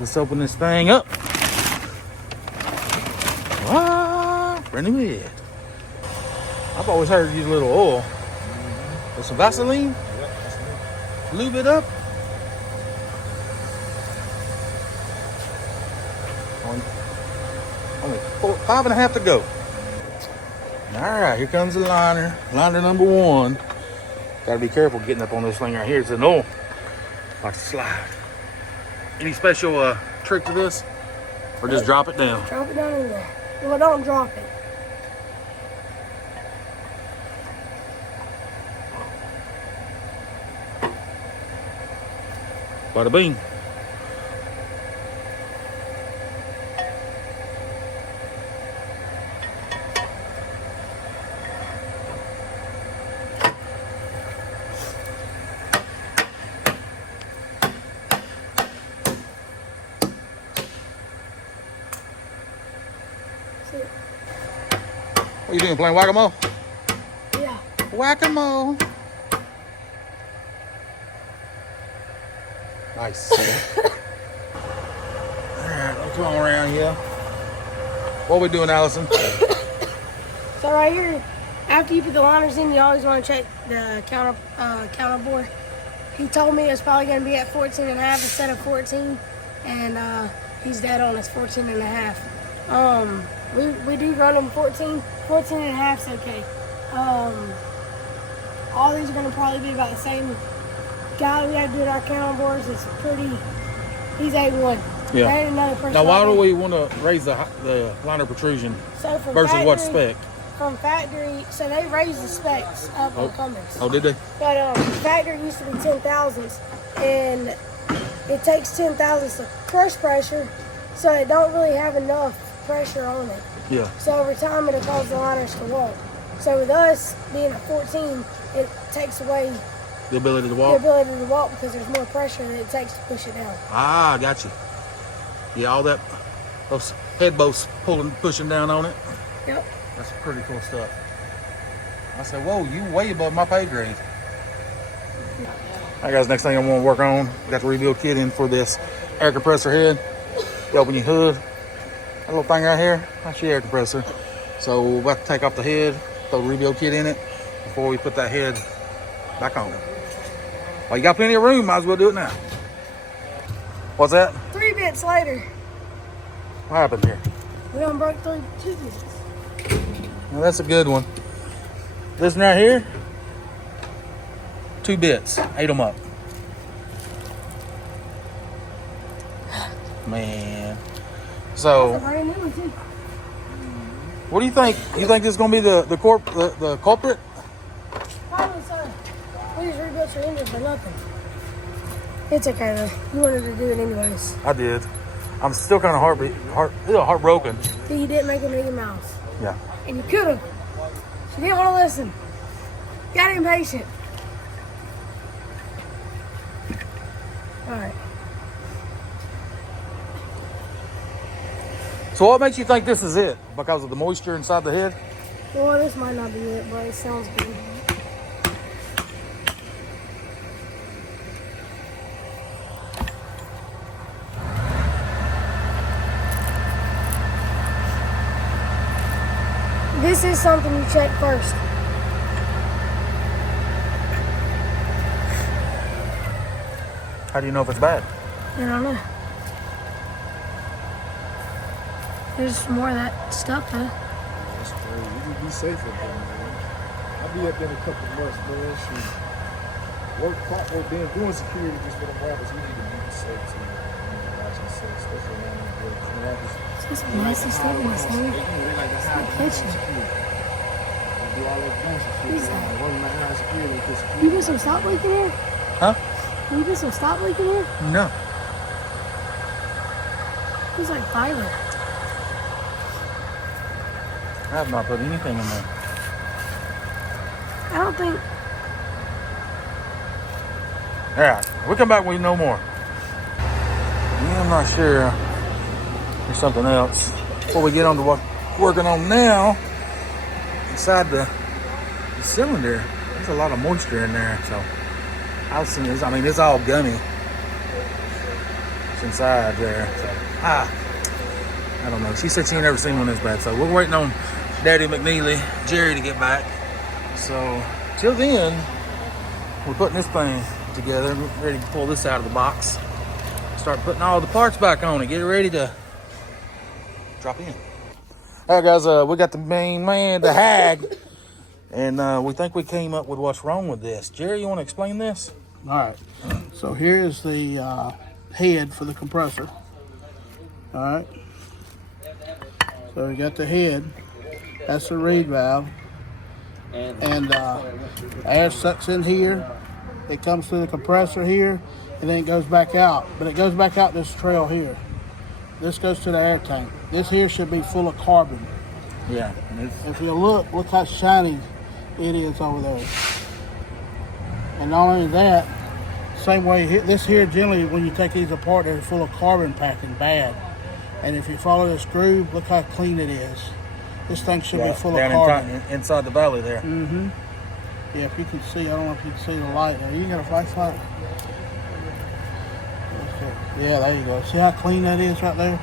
Let's open this thing up. Ah, brand new head. I've always heard use a little oil. With some Vaseline. Lube it up. Only 5.5 to go. All right, here comes the liner. Liner number 1. Got to be careful getting up on this thing right here. It's an oil. Like to slide. Any special trick to this? Or just drop it down? Drop it down in there. Well, don't drop it. Bada bing. What are you doing, playing whack-a-mole? Yeah. Whack-a-mole. Nice. Alright, let's come around here. What are we doing, Allison? So right here, after you put the liners in, you always want to check the counter bore. He told me it's probably going to be at 14.5 instead of 14, and he's dead on. It's 14.5. We do run them 14.5 is okay. All these are going to probably be about the same. Guy we have to do our counter bores is pretty. He's A1. Yeah. Another person. Now, why do we want to raise the liner protrusion versus factory, what spec? From factory, so they raised the specs up on Cummins. Oh, did they? But factory used to be 10,000s, and it takes 10,000s of crush pressure, so it don't really have enough pressure on it. Yeah. So over time, it'll cause the liners to walk. So with us being at 14, it takes away the ability to walk? The ability to walk because there's more pressure that it takes to push it down. Ah, got you. Yeah, all that, those head bolts pushing down on it. Yep. That's pretty cool stuff. I said, whoa, you way above my pay grade. All right, guys, next thing I want to work on, got the rebuild kit in for this air compressor head. You open your hood. That little thing right here, that's your air compressor. So we're about to take off the head, throw the rebuild kit in it before we put that head back on. Well, you got plenty of room, might as well do it now. What's that? 3 bits later. What happened here? We done broke 2 bits. Well, that's a good one. This one right here, 2 bits, ate them up. Man. So, That's a brand new one too. what do you think? You think this is gonna be the culprit? Probably so. We just rebuilt your engine for nothing. It's okay though. You wanted to do it anyways. I did. I'm still kind of heartbroken. So you didn't make a Mickey Mouse. Yeah. And you could have. You didn't want to listen. Got impatient. Alright. So what makes you think this is it? Because of the moisture inside the head? Well, this might not be it, but it sounds good. This is something you check first. How do you know if it's bad? I don't know. There's more of that stuff though. That's crazy. You can be safe up there, man. I'll be up there in a couple of months, man. Shoot. Work being doing security just for the rappers. We need to be safe too. Watching safe, especially around the work. It's just messy stuff in this thing. It's not kitchen. Do all that fancy shit. Running behind security because security. You put some stop leak in here? Huh? You put some stop leak in here? No. It's like fiber. I have not put anything in there. I don't think. All right, we'll come back when we know more. Yeah, I'm not sure. There's something else. Before we get on to what we're working on now, inside the cylinder, there's a lot of moisture in there. So I've seen this. I mean, it's all gummy. It's inside there. So, I don't know. She said she ain't never seen one this bad. So we're waiting on Daddy McNeely, Jerry, to get back. So till then, we're putting this thing together, ready to pull this out of the box. Start putting all the parts back on it. Get it ready to drop in. All right, guys, we got the main man, the Hag, and we think we came up with what's wrong with this. Jerry, you want to explain this? All right. So here is the head for the compressor. All right. So we got the head. That's the reed valve. And air sucks in here. It comes through the compressor here, and then it goes back out. But it goes back out this trail here. This goes to the air tank. This here should be full of carbon. Yeah. If you look how shiny it is over there. And not only that, same way, this here generally, when you take these apart, they're full of carbon packing, bad. And if you follow this groove, look how clean it is. This thing should be full of carbon. Inside the valley there. Mm-hmm. Yeah, if you can see, I don't know if you can see the light there. You got a flashlight? Yeah, there you go. See how clean that is right there?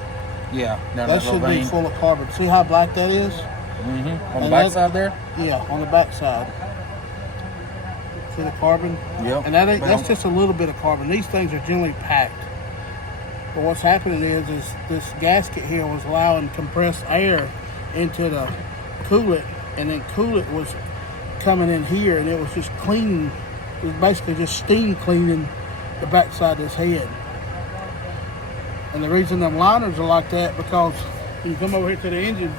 Yeah. That should be full of carbon. See how black that is? Mm-hmm. On the back side there? Yeah, on the back side. See the carbon? Yep. And that's just a little bit of carbon. These things are generally packed. But what's happening is this gasket here was allowing compressed air into the coolant, and then coolant was coming in here, and it was just cleaning. It was basically just steam cleaning the backside of this head. And the reason them liners are like that, because when you come over here to the engine,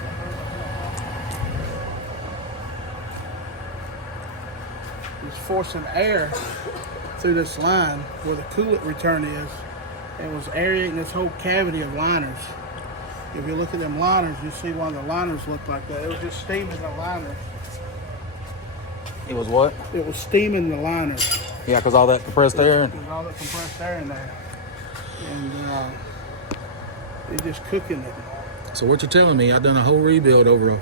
it's forcing air through this line where the coolant return is, and was aerating this whole cavity of liners. If you look at them liners, you see why the liners look like that. It was just steaming the liners. It was what? It was steaming the liners. Yeah, because all that compressed air. There's all that compressed air in there. And they're just cooking it. So what you're telling me, I done a whole rebuild over a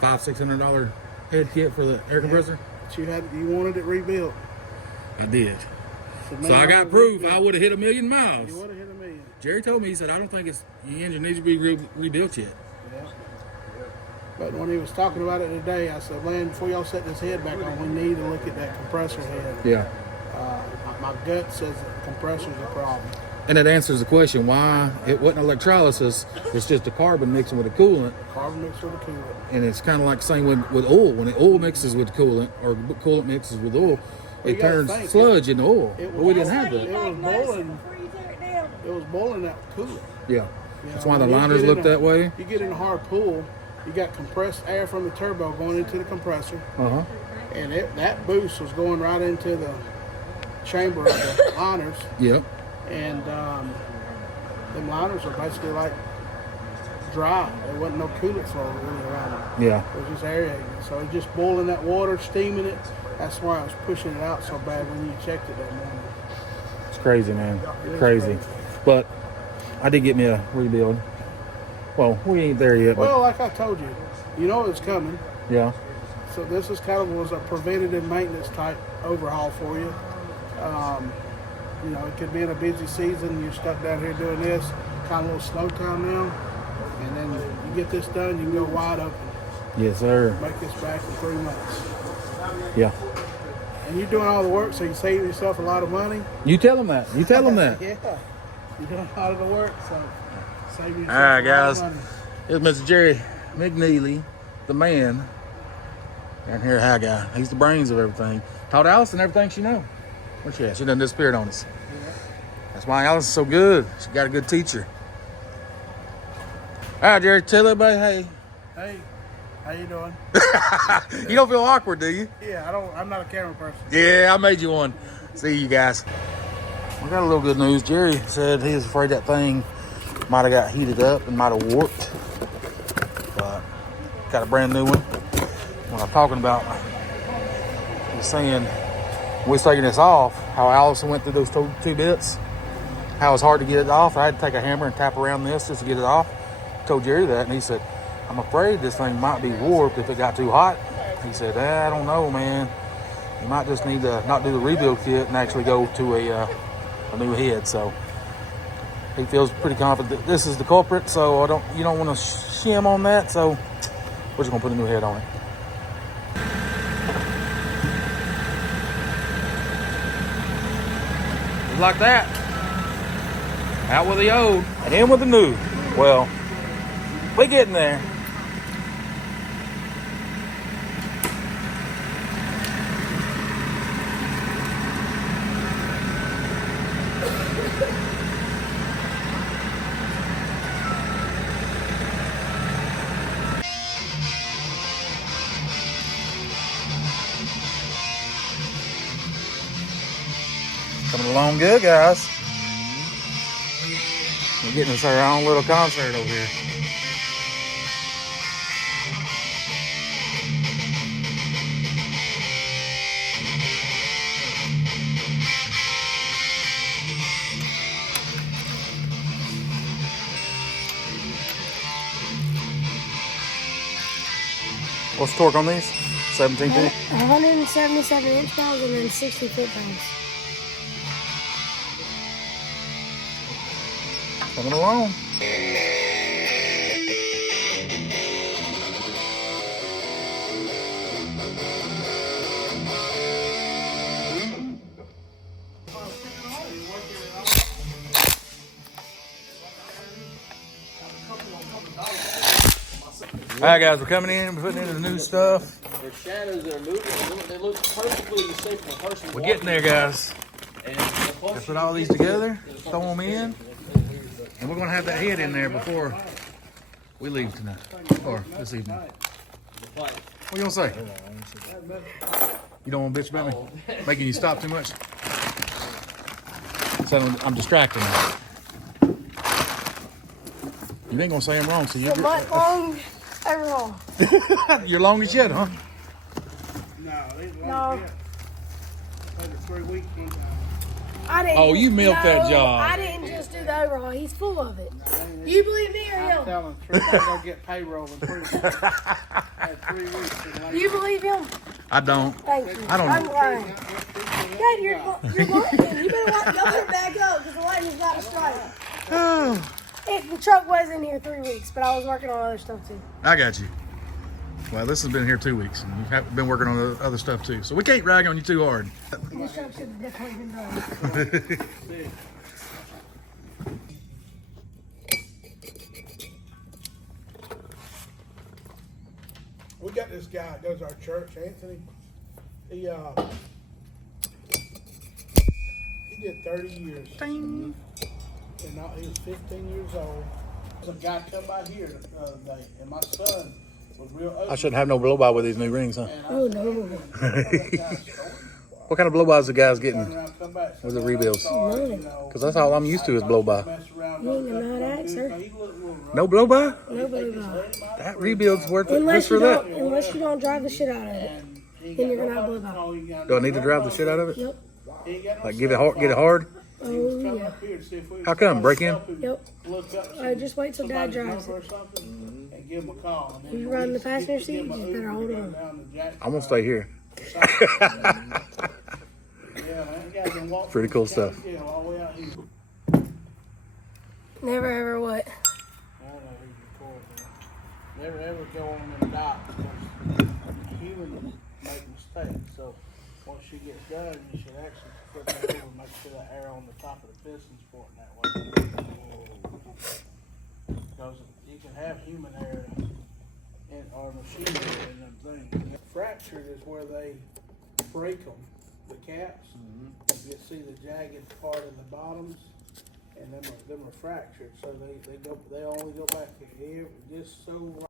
$500-600 head kit for the air compressor? But you wanted it rebuilt. I did. So I got proof I would have hit 1,000,000 miles. You would have hit 1,000,000. Jerry told me, he said, I don't think the engine needs to be rebuilt yet. Yeah. But when he was talking about it today, I said, man, before y'all set this head back on, we need to look at that compressor head. Yeah. My gut says that the compressor's a problem. And it answers the question why it wasn't electrolysis. It's just the carbon mixing with the coolant. Carbon mixed with the coolant. And it's kind of like the same with oil. When the oil mixes with coolant, or coolant mixes with oil, it turns sludge into oil. But we didn't have that. It was boiling. It was boiling that coolant. Yeah. That's why the liners look that way. You get in a hard pull, you got compressed air from the turbo going into the compressor. Uh-huh. And that boost was going right into the chamber of the liners. Yep. And them liners are basically like dry. There wasn't no coolant flow really around them. Yeah. It was just aerating. So it was just boiling that water, steaming it. That's why I was pushing it out so bad when you checked it that morning. It's crazy, man. Crazy. But I did get me a rebuild. Well, we ain't there yet. Well, like I told you, you know it's coming. Yeah. So this is kind of was a preventative maintenance type overhaul for you. You know, it could be in a busy season. You're stuck down here doing this, kind of a little slow time now. And then you get this done, you can go wide open. Yes, sir. Make this back in 3 months. Yeah. And you're doing all the work, so you save yourself a lot of money. You tell them that. You tell them that. Yeah. You're doing a lot of the work, so save yourself All right, a lot guys. of money. Here's Mr. Jerry McNeely, the man. And here, Haggai. He's the brains of everything. Taught Allison everything she knows. Where's she at? She done disappeared on us. Yeah. That's why Allison's so good. She got a good teacher. All right, Jerry, tell everybody, hey. Hey, how you doing? You don't feel awkward, do you? Yeah, I'm not a camera person. Yeah, I made you one. See you guys. We got a little good news. Jerry said he was afraid that thing might have got heated up and might have warped. But got a brand new one. When I'm talking about, he was saying, we was taking this off, how Allison went through those two bits, how it was hard to get it off. I had to take a hammer and tap around this just to get it off. Told Jerry that, and he said, I'm afraid this thing might be warped if it got too hot. He said, I don't know, man. You might just need to not do the rebuild kit and actually go to a new head. So He feels pretty confident that this is the culprit, so you don't want to shim on that, so we're just gonna put a new head on it. Just like that. Out with the old and in with the new. Well, we're getting there. Coming along good, guys. We're getting us our own little concert over here. What's the torque on these? 17 feet? 177 inch-pounds and then 60 foot-pounds. Coming along. All right, guys, we're coming in. We're putting in the new stuff. Their shadows that are moving, they look perfectly the same from a person. We're getting there, guys. And Let's put all these together, throw them in, and we're gonna have that head in there before we leave tonight or this evening. What you gonna say? You don't want to bitch about me making you stop too much? So I'm distracting you. You ain't gonna say I'm wrong, so you. A month long, ever long. Your longest yet, huh? No, they No. Over 3 weeks one time. I didn't. Oh, you milked that No, job. I didn't just do the overhaul. He's full of it. You believe me or I'm him? telling the truth, I go get payroll in 3 weeks. I had 3 weeks in late. You believe him? I don't. Thank you. I don't I'm know. lying. Dad, you're lying. You better y'all better back up because the lightning's got to strike. The truck was in here 3 weeks, but I was working on other stuff too. I got you. Well, this has been here 2 weeks, and you've been working on the other stuff too. So we can't rag on you too hard. This truck should have definitely been done. We got this guy that goes to our church, Anthony. He did 30 years. Ding. And now he was 15 years old. There's a guy come by here the other day, and my son was real ugly. I shouldn't have no blow by with these new rings, huh? And I Oh, said, no. What kind of blow bys the guys turn getting? around, come back, With the "Well, rebuilds. I'm sorry, None. you know, Because that's all I'm used to is blow by. mess around, You ain't don't gonna know how to act, do sir. it." He looked a little rough. No blow by? Nobody will. That rebuild's worth it just Unless for you that. don't drive the shit out of it. And he Then got you're gonna have nobody blow to call, you got Do I need to drive the shit out of it? Yep. He ain't got no Like get it hard? Oh, Come yeah. up here to see if we was How come? trying to Break in? help him Yep. look up Alright, just wait till Dad somebody's drives number it. or something and give him a call. And then You run the he's- passenger give seat, him you a just better Uber hold to go on. down to Jackson. I'm gonna stay here. Yeah, man, that guy can walk Pretty from cool the stuff. county jail all the way out here. Never ever what? I don't know who's recording. Never ever go on them docks because humans make mistakes. So once she gets done, you should actually put that over and make sure the air on the top of the piston's pointing that way. Because you can have human air in, or machine air in them things. Fractured is where they break them, the caps. You see the jagged part of the bottoms, and them are fractured. So they only go back here just so.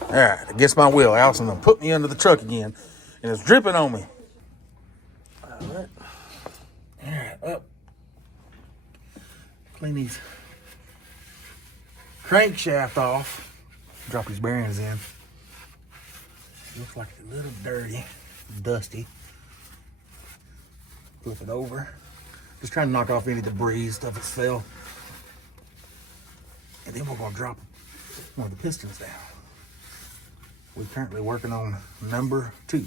All right, against my will, Allison done put me under the truck again, and it's dripping on me. All right, up. Clean these crankshaft off. Drop these bearings in. Looks like it's a little dirty, dusty. Flip it over. Just trying to knock off any debris, stuff that fell. And then we're gonna drop one of the pistons down. We're currently working on number 2.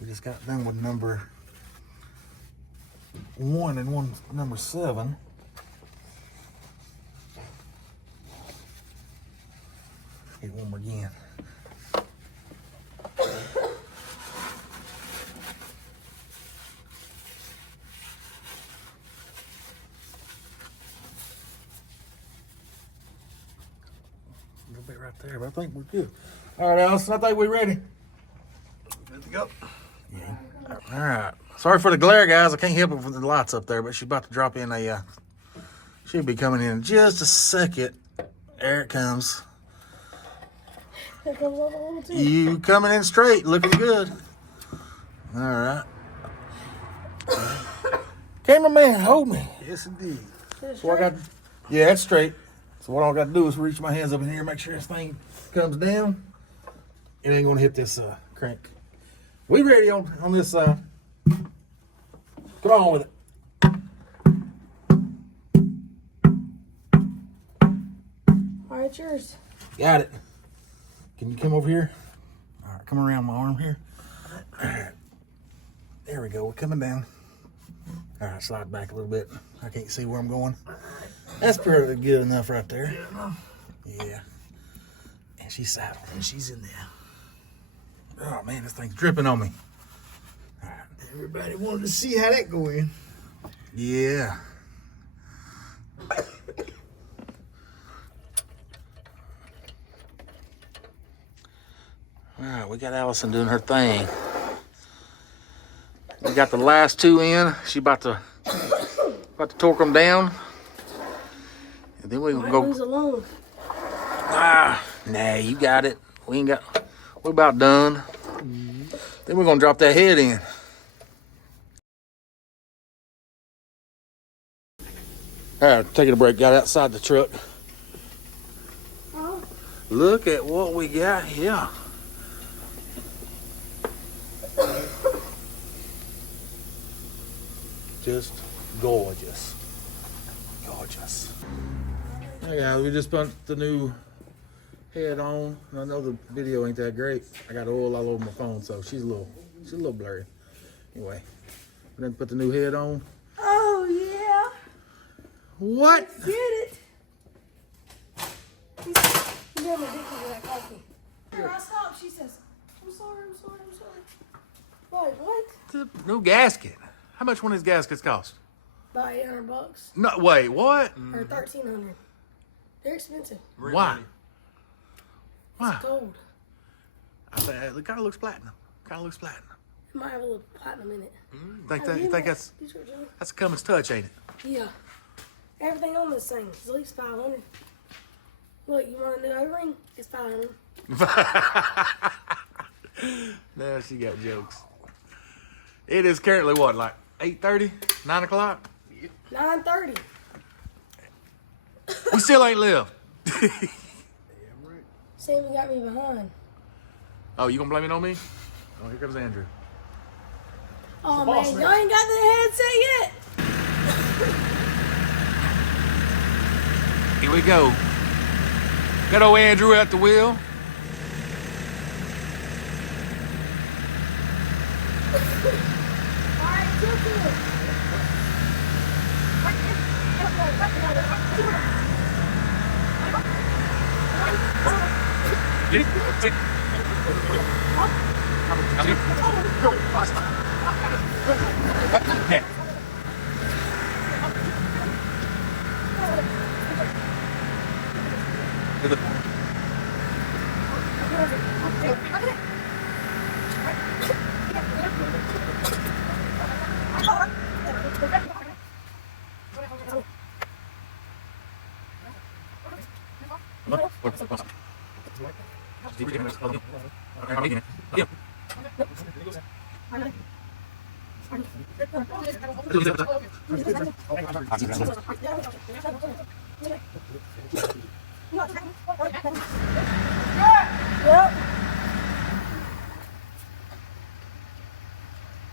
We just got done with number 1 and one number 7. Hit one more again. A little bit right there, but I think we're good. All right, Allison, I think we're ready. Good to go. Yeah. All right. Sorry for the glare, guys. I can't help it with the lights up there, but she's about to drop in a. She'll be coming in just a second. There it comes. Here comes all the little two. You coming in straight, looking good. All right. Cameraman, hold me. Yes, indeed. So I got, yeah, that's straight. So what I got to do is reach my hands up in here, make sure this thing comes down. It ain't gonna hit this crank. We ready on this? Come on with it. All right, yours. Got it. Can you come over here? All right, come around my arm here. All right. There we go. We're coming down. All right, slide back a little bit. I can't see where I'm going. That's pretty good enough right there. Yeah. And she's saddled and she's in there. Oh man, this thing's dripping on me. All right. Everybody wanted to see how that go in. Yeah. All right, we got Allison doing her thing. We got the last 2 in. She about to torque them down. And then we gonna go. Who's alone? Nah, you got it. We're about done. Then we're gonna drop that head in. All right, taking a break. Got outside the truck. Oh. Look at what we got here. Just gorgeous. Gorgeous. Hey guys, we just put the new head on. I know the video ain't that great. I got oil all over my phone, so she's a little blurry. Anyway, we done put the new head on. Oh yeah. What? Get it. He's getting addicted to that coffee. I stopped. She says, I'm sorry. Wait, what? The new gasket. How much one of these gaskets cost? About $800. No, wait, what? Or $1,300. They're expensive. Why? Why? It's gold. I think it kind of looks platinum. It might have a little platinum in it. You think that's a Cummins touch, ain't it? Yeah. Everything on this thing is at least 500. Look, you want a new O-ring? It's 500. Now she got jokes. It is currently what, like 8:30, 9 o'clock? 9:30. We still ain't left. Sammy got me behind. Oh, you gonna blame it on me? Oh, here comes Andrew. Oh man, y'all ain't got the headset yet. Here we go. Got old Andrew at the wheel. All right, tilt it. Yep.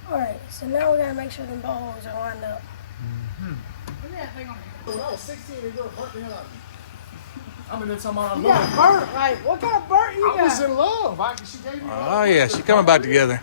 Alright, so now we gotta make sure them ball holes are lined up. When I was 16, they go burnt the hell out of me. I mean, that's how I'm You got burnt. Like, what kind of burnt you I got? was in love. She gave me Oh yeah, she coming back together.